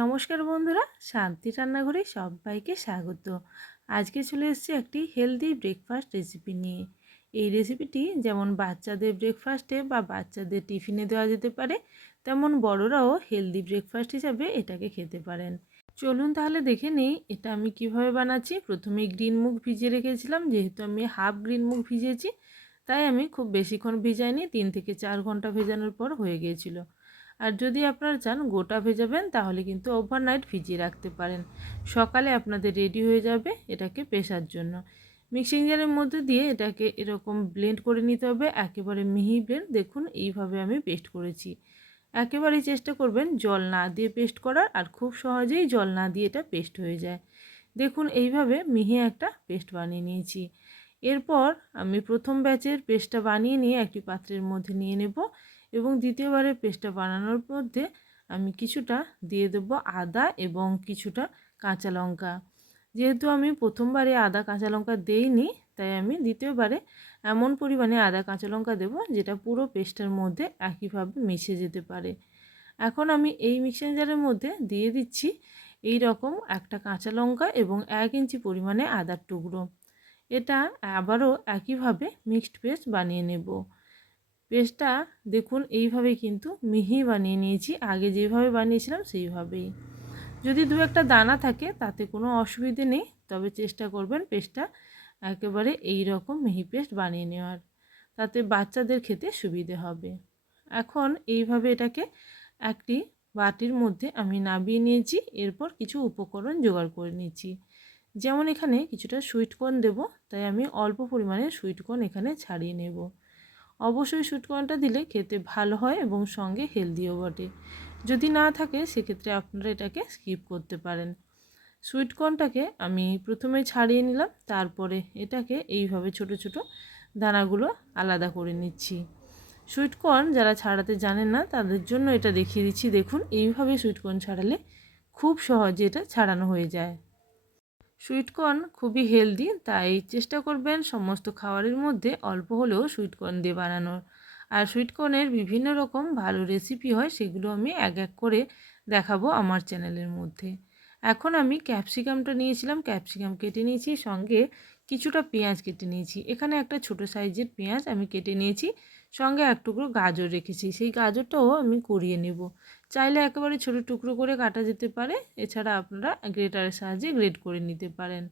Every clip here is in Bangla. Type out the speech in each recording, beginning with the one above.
নমস্কার বন্ধুরা, শান্তি রান্নাঘরে সবাইকে স্বাগত। আজকে চলে এসেছি একটি হেলদি ব্রেকফাস্ট রেসিপি নিয়ে। এই রেসিপিটি যেমন বাচ্চাদের ব্রেকফাস্টে বা বাচ্চাদের টিফিনে দেওয়া যেতে পারে, তেমন বড়রাও হেলদি ব্রেকফাস্ট হিসাবে এটাকে খেতে পারেন। চলুন তাহলে দেখে নিই, এটা আমি কীভাবে বানাচ্ছি। প্রথমে গ্রিন মুখ ভিজিয়ে রেখেছিলাম, যেহেতু আমি হাফ গ্রিন মুখ ভিজিয়েছি, তাই আমি খুব বেশিক্ষণ ভিজাইনি, তিন থেকে চার ঘণ্টা ভেজানোর পর হয়ে গিয়েছিল। আর যদি আপনারা চান গোটা ভেজাবেন, তাহলে কিন্তু ওভারনাইট ভিজিয়ে রাখতে পারেন। সকালে আপনাদের রেডি হয়ে যাবে এটাকে পেশার জন্য। মিক্সিং জারের মধ্যে দিয়ে এটাকে এরকম ব্লেন্ড করে নিতে হবে। একেবারে মিহি ব্লেন্ড দেখুন এইভাবে আমি পেস্ট করেছি। একেবারেই চেষ্টা করবেন জল না দিয়ে পেস্ট করার, আর খুব সহজেই জল না দিয়ে এটা পেস্ট হয়ে যায়। দেখুন এইভাবে মিহি একটা পেস্ট বানিয়ে নিয়েছি। এরপর আমি প্রথম ব্যাচের পেস্টটা বানিয়ে নিয়ে একটি পাত্রের মধ্যে নিয়ে নেব। এবং দ্বিতীয়বারের পেস্টটা বানানোর মধ্যে আমি কিছুটা দিয়ে দেবো আদা এবং কিছুটা কাঁচা লঙ্কা। যেহেতু আমি প্রথমবারে আদা কাঁচা লঙ্কা দেইনি, তাই আমি দ্বিতীয়বারে এমন পরিমাণে আদা কাঁচা লঙ্কা দেবো যেটা পুরো পেস্টের মধ্যে একইভাবে মিশে যেতে পারে। এখন আমি এই মিক্সার জারের মধ্যে দিয়ে দিচ্ছি এই রকম একটা কাঁচা লঙ্কা এবং এক ইঞ্চি পরিমাণে আদার টুকরো। এটা আবারও একইভাবে মিক্সড পেস্ট বানিয়ে নেব। পেস্টটা দেখুন এইভাবে কিন্তু মিহি বানিয়ে নিয়েছি। আগে যেভাবে বানিয়েছিলাম সেইভাবেই। যদি দু একটা দানা থাকে, তাতে কোনো অসুবিধে নেই, তবে চেষ্টা করবেন পেস্টটা একেবারে এই রকম মিহি পেস্ট বানিয়ে নেওয়ার। তাতে বাচ্চাদের খেতে সুবিধে হবে। এখন এইভাবে এটাকে একটি বাটির মধ্যে আমি নাবিয়ে নিয়েছি, এরপর কিছু উপকরণ জোগাড় করে নিয়েছি যেমন এখানে কিছুটা সুইটকর্ন দেব, তাই আমি অল্প পরিমাণে সুইটকর্ন এখানে ছাড়িয়ে নেব। অবশ্যই সুইটকর্নটা দিলে খেতে ভালো হয় এবং সঙ্গে হেলদিও বটে। যদি না থাকে, সেক্ষেত্রে আপনারা এটাকে স্কিপ করতে পারেন। সুইটকর্নটাকে আমি প্রথমে ছাড়িয়ে নিলাম, তারপরে এটাকে এইভাবে ছোট ছোট দানাগুলো আলাদা করে নিচ্ছি। সুইটকর্ন যারা ছাড়াতে জানেন না, তাদের জন্য এটা দেখিয়ে দিচ্ছি। দেখুন, এইভাবে সুইটকর্ন ছাড়ালে খুব সহজে এটা ছাড়ানো হয়ে যায়। সুইটকর্ন খুবই হেলদি তাই চেষ্টা করবেন সমস্ত খাবারের মধ্যে অল্প হলেও সুইটকর্ন দিয়ে বানানোর। আর সুইটকর্নের বিভিন্ন রকম ভালো রেসিপি হয়, সেগুলো আমি এক এক করে দেখাবো আমার চ্যানেলের মধ্যে। এখন আমি ক্যাপসিকামটা নিয়েছিলাম ক্যাপসিকাম কেটে নিয়েছি, সঙ্গে কিছুটা পেঁয়াজ কেটে নিয়েছি। এখানে একটা ছোট সাইজের পেঁয়াজ আমি কেটে নিয়েছি, সঙ্গে এক টুকরো গাজর রেখেছি। সেই গাজরটাও আমি করিয়ে নেব। চাইলে একেবারে ছোটো টুকরো করে কাটা যেতে পারে। এছাড়া আপনারা গ্রেটারের সাহায্যে গ্রেট করে নিতে পারেন।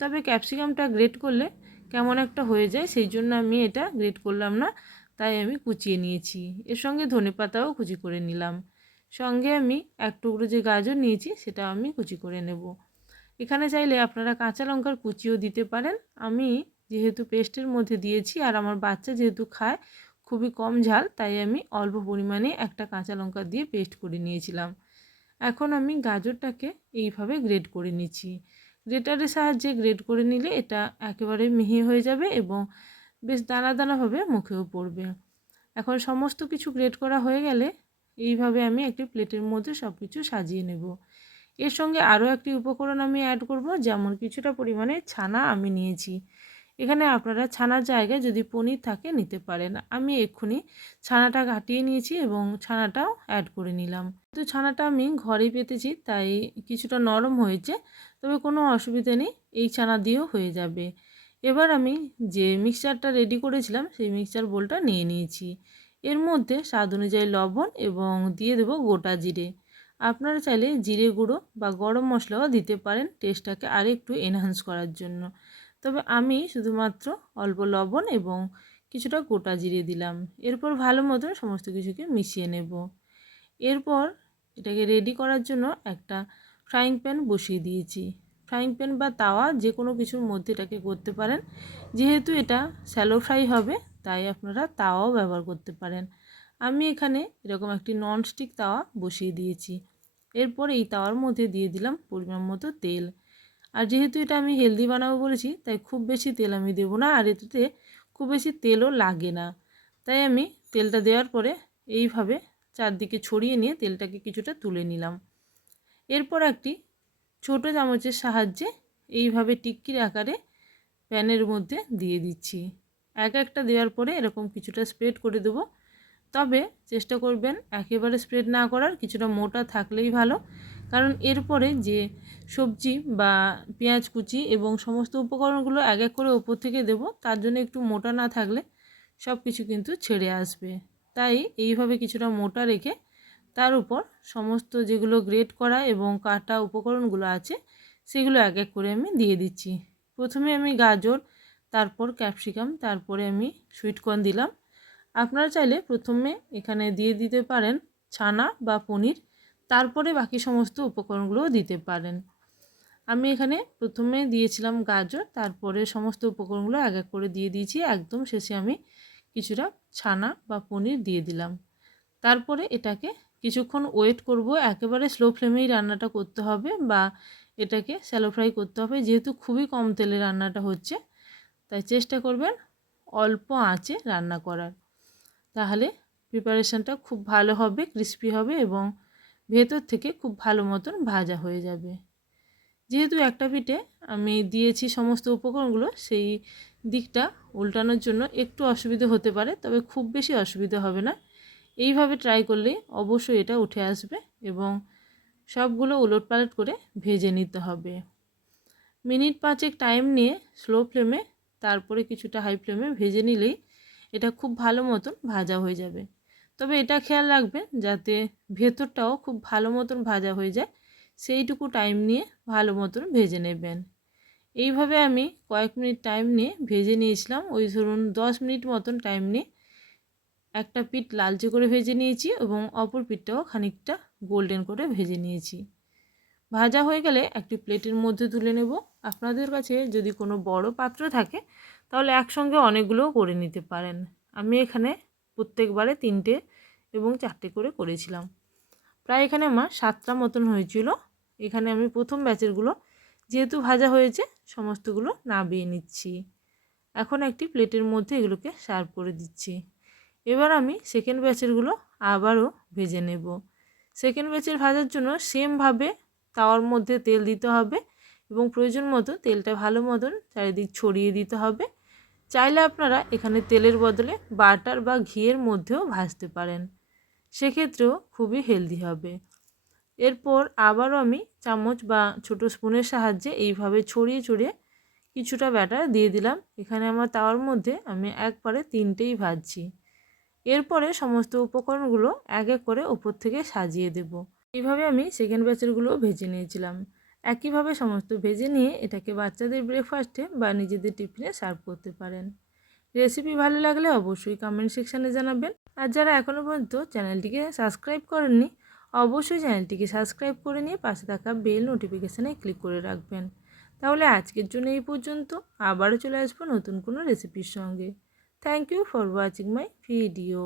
তবে ক্যাপসিকামটা গ্রেট করলে কেমন একটা হয়ে যায়, সেই জন্য আমি এটা গ্রেট করলাম না, তাই আমি কুচিয়ে নিয়েছি। এর সঙ্গে ধনে পাতাও কুচি করে নিলাম। সঙ্গে আমি এক টুকরো যে গাজর নিয়েছি, সেটা আমি কুচি করে নেব। এখানে চাইলে আপনারা কাঁচা লঙ্কার কুচিও দিতে পারেন। আমি যেহেতু পেস্টের মধ্যে দিয়েছি, আর আমার বাচ্চা যেহেতু খায় খুবই কম ঝাল, তাই আমি অল্প পরিমাণে একটা কাঁচা লঙ্কা দিয়ে পেস্ট করে নিয়েছিলাম। এখন আমি গাজরটাকে এইভাবে গ্রেড করে নিচ্ছি। গ্রেটারের সাহায্যে গ্রেড করে নিলে এটা একেবারে মিহি হয়ে যাবে এবং বেশ দানা দানাভাবে মুখেও পড়বে। এখন সমস্ত কিছু গ্রেড করা হয়ে গেলে এইভাবে আমি একটি প্লেটের মধ্যে সব কিছু সাজিয়ে নেব। এর সঙ্গে আরও একটি উপকরণ আমি অ্যাড করব, যেমন কিছুটা পরিমাণে ছানা আমি নিয়েছি। এখানে আপনারা ছানার জায়গায় যদি পনির থাকে নিতে পারেন। আমি এক্ষুনি ছানাটা কাটিয়ে নিয়েছি এবং ছানাটাও অ্যাড করে নিলাম। তো ছানাটা আমি ঘরেই পেতেছি, তাই কিছুটা নরম হয়েছে, তবে কোনো অসুবিধা নেই, এই ছানা দিয়েও হয়ে যাবে। এবার আমি যে মিক্সচারটা রেডি করেছিলাম, সেই মিক্সচার বোলটা নিয়ে নিয়েছি। এর মধ্যে স্বাদ অনুযায়ী লবণ এবং দিয়ে দেবো গোটা জিরে। আপনারা চাইলে জিরে গুঁড়ো বা গরম মশলাও দিতে পারেন টেস্টটাকে আরেকটু এনহান্স করার জন্য। তবে আমি শুধুমাত্র অল্প লবণ এবং কিছুটা গোটা জিরে দিলাম। এরপর ভালো মতো সমস্ত কিছুকে মিশিয়ে নেব। এরপর এটাকে রেডি করার জন্য একটা ফ্রাইং প্যান বসিয়ে দিয়েছি। ফ্রাইং প্যান বা তাওয়া যে কোনো কিছুর মধ্যে এটাকে করতে পারেন। যেহেতু এটা স্যালো ফ্রাই হবে, তাই আপনারা তাওয়াও ব্যবহার করতে পারেন। আমি এখানে এরকম একটি ননস্টিক তাওয়া বসিয়ে দিয়েছি। এরপর এই তাওয়ার মধ্যে দিয়ে দিলাম পরিমাণ মতো তেল। আর যেহেতু এটা আমি হেলদি বানাবো বলেছি, তাই খুব বেশি তেল আমি দেবো না আর এতে খুব বেশি তেলও লাগে না। তাই আমি তেলটা দেওয়ার পরে এইভাবে চারদিকে ছড়িয়ে নিয়ে তেলটাকে কিছুটা তুলে নিলাম। এরপর একটি ছোট চামচের সাহায্যে এইভাবে টিক্কির আকারে প্যানের মধ্যে দিয়ে দিচ্ছি। এক একটা দেওয়ার পরে এরকম কিছুটা স্প্রেড করে দেবো। তবে চেষ্টা করবেন একেবারে স্প্রেড না করার, কিছুটা মোটা থাকলেই ভালো। কারণ এরপরে যে সবজি বা পেঁয়াজ কুচি এবং সমস্ত উপকরণগুলো এক এক করে ওপর থেকে দেব। তার জন্য একটু মোটা না থাকলে সব কিছু কিন্তু ছেড়ে আসবে। তাই এইভাবে কিছুটা মোটা রেখে তার উপর সমস্ত যেগুলো গ্রেট করা এবং কাটা উপকরণগুলো আছে, সেগুলো এক এক করে আমি দিয়ে দিচ্ছি। প্রথমে আমি গাজর, তারপর ক্যাপসিকাম তারপরে আমি সুইটকর্ন দিলাম। আপনারা চাইলে প্রথমে এখানে দিয়ে দিতে পারেন ছানা বা পনির, তারপরে বাকি সমস্ত উপকরণগুলোও দিতে পারেন। আমি এখানে প্রথমে দিয়েছিলাম গাজর, তারপরে সমস্ত উপকরণগুলো এক এক করে দিয়ে দিয়েছি। একদম শেষে আমি কিছুটা ছানা বা পনির দিয়ে দিলাম। তারপরে এটাকে কিছুক্ষণ ওয়েট করব। একেবারে স্লো ফ্লেমেই রান্নাটা করতে হবে বা এটাকে স্যালো ফ্রাই করতে হবে। যেহেতু খুবই কম তেলে রান্নাটা হচ্ছে, তাই চেষ্টা করবেন অল্প আঁচে রান্না করার। তাহলে প্রিপারেশানটা খুব ভালো হবে ক্রিস্পি হবে এবং ভেতর থেকে খুব ভালো মতন ভাজা হয়ে যাবে। যেহেতু একটা পিঠে আমি দিয়েছি সমস্ত উপকরণগুলো, সেই দিকটা উল্টানোর জন্য একটু অসুবিধা হতে পারে, তবে খুব বেশি অসুবিধা হবে না। এইভাবে ট্রাই করলে অবশ্যই এটা উঠে আসবে এবং সবগুলো উলট পালট করে ভেজে নিতে হবে। মিনিট পাঁচেক টাইম নিয়ে স্লো ফ্লেমে তারপরে কিছুটা হাই ফ্লেমে ভেজে নিলেই এটা খুব ভালো মতন ভাজা হয়ে যাবে। তবে এটা খেয়াল রাখবেন যাতে ভেতরটাও খুব ভালো মতন ভাজা হয়ে যায়। সেইটুকু টাইম নিয়ে ভালো মতন ভেজে নেবেন। এইভাবে আমি কয়েক মিনিট টাইম নিয়ে ভেজে নিয়েছিলাম। ওই ধরুন দশ মিনিট মতন টাইম নিয়ে একটা পিঠ লালচে করে ভেজে নিয়েছি এবং অপর পিঠটাও খানিকটা গোল্ডেন করে ভেজে নিয়েছি। ভাজা হয়ে গেলে একটি প্লেটের মধ্যে তুলে নেব। আপনাদের কাছে যদি কোনো বড় পাত্র থাকে, তাহলে একসঙ্গে অনেকগুলোও করে নিতে পারেন। আমি এখানে প্রত্যেকবারে তিনটে এবং চারটে করে করেছিলাম। প্রায় এখানে আমার সাতটা মতন হয়েছিল। এখানে আমি প্রথম ব্যাচেরগুলো যেহেতু ভাজা হয়েছে, সমস্তগুলো নাবিয়ে নিচ্ছি। এখন একটি প্লেটের মধ্যে এগুলোকে সার্ভ করে দিচ্ছি। এবার আমি সেকেন্ড ব্যাচেরগুলো আবারও ভেজে নেব। সেকেন্ড ব্যাচের ভাজার জন্য সেমভাবে তাওয়ার মধ্যে তেল দিতে হবে এবং প্রয়োজন মতো তেলটা ভালো মতন চারিদিক ছড়িয়ে দিতে হবে। চাইলে আপনারা এখানে তেলের বদলে বাটার বা ঘিয়ের মধ্যেও ভাজতে পারেন। সেক্ষেত্রেও খুবই হেলদি হবে। এরপর আবারও আমি চামচ বা ছোটো স্পুনের সাহায্যে এইভাবে ছড়িয়ে ছড়িয়ে কিছুটা ব্যাটার দিয়ে দিলাম। এখানে আমার তাওয়ার মধ্যে আমি একবারে তিনটেই ভাজছি। এরপরে সমস্ত উপকরণগুলো এক এক করে উপর থেকে সাজিয়ে দেব। এইভাবে আমি সেকেন্ড ব্যাচেরগুলো ভেজে নিয়েছিলাম। একইভাবে সমস্ত ভেজে নিয়ে এটাকে বাচ্চাদের ব্রেকফাস্টে বা নিজেদের টিফিনে সার্ভ করতে পারেন। রেসিপি ভালো লাগলে অবশ্যই কমেন্ট সেকশানে জানাবেন। আর যারা এখনও পর্যন্ত চ্যানেলটিকে সাবস্ক্রাইব করেননি, অবশ্যই চ্যানেলটিকে সাবস্ক্রাইব করে নিয়ে পাশে থাকা বেল নোটিফিকেশানে ক্লিক করে রাখবেন। তাহলে আজকের জন্য এই পর্যন্ত। আবারও চলে আসব নতুন কোনো রেসিপির সঙ্গে। Thank you for watching my video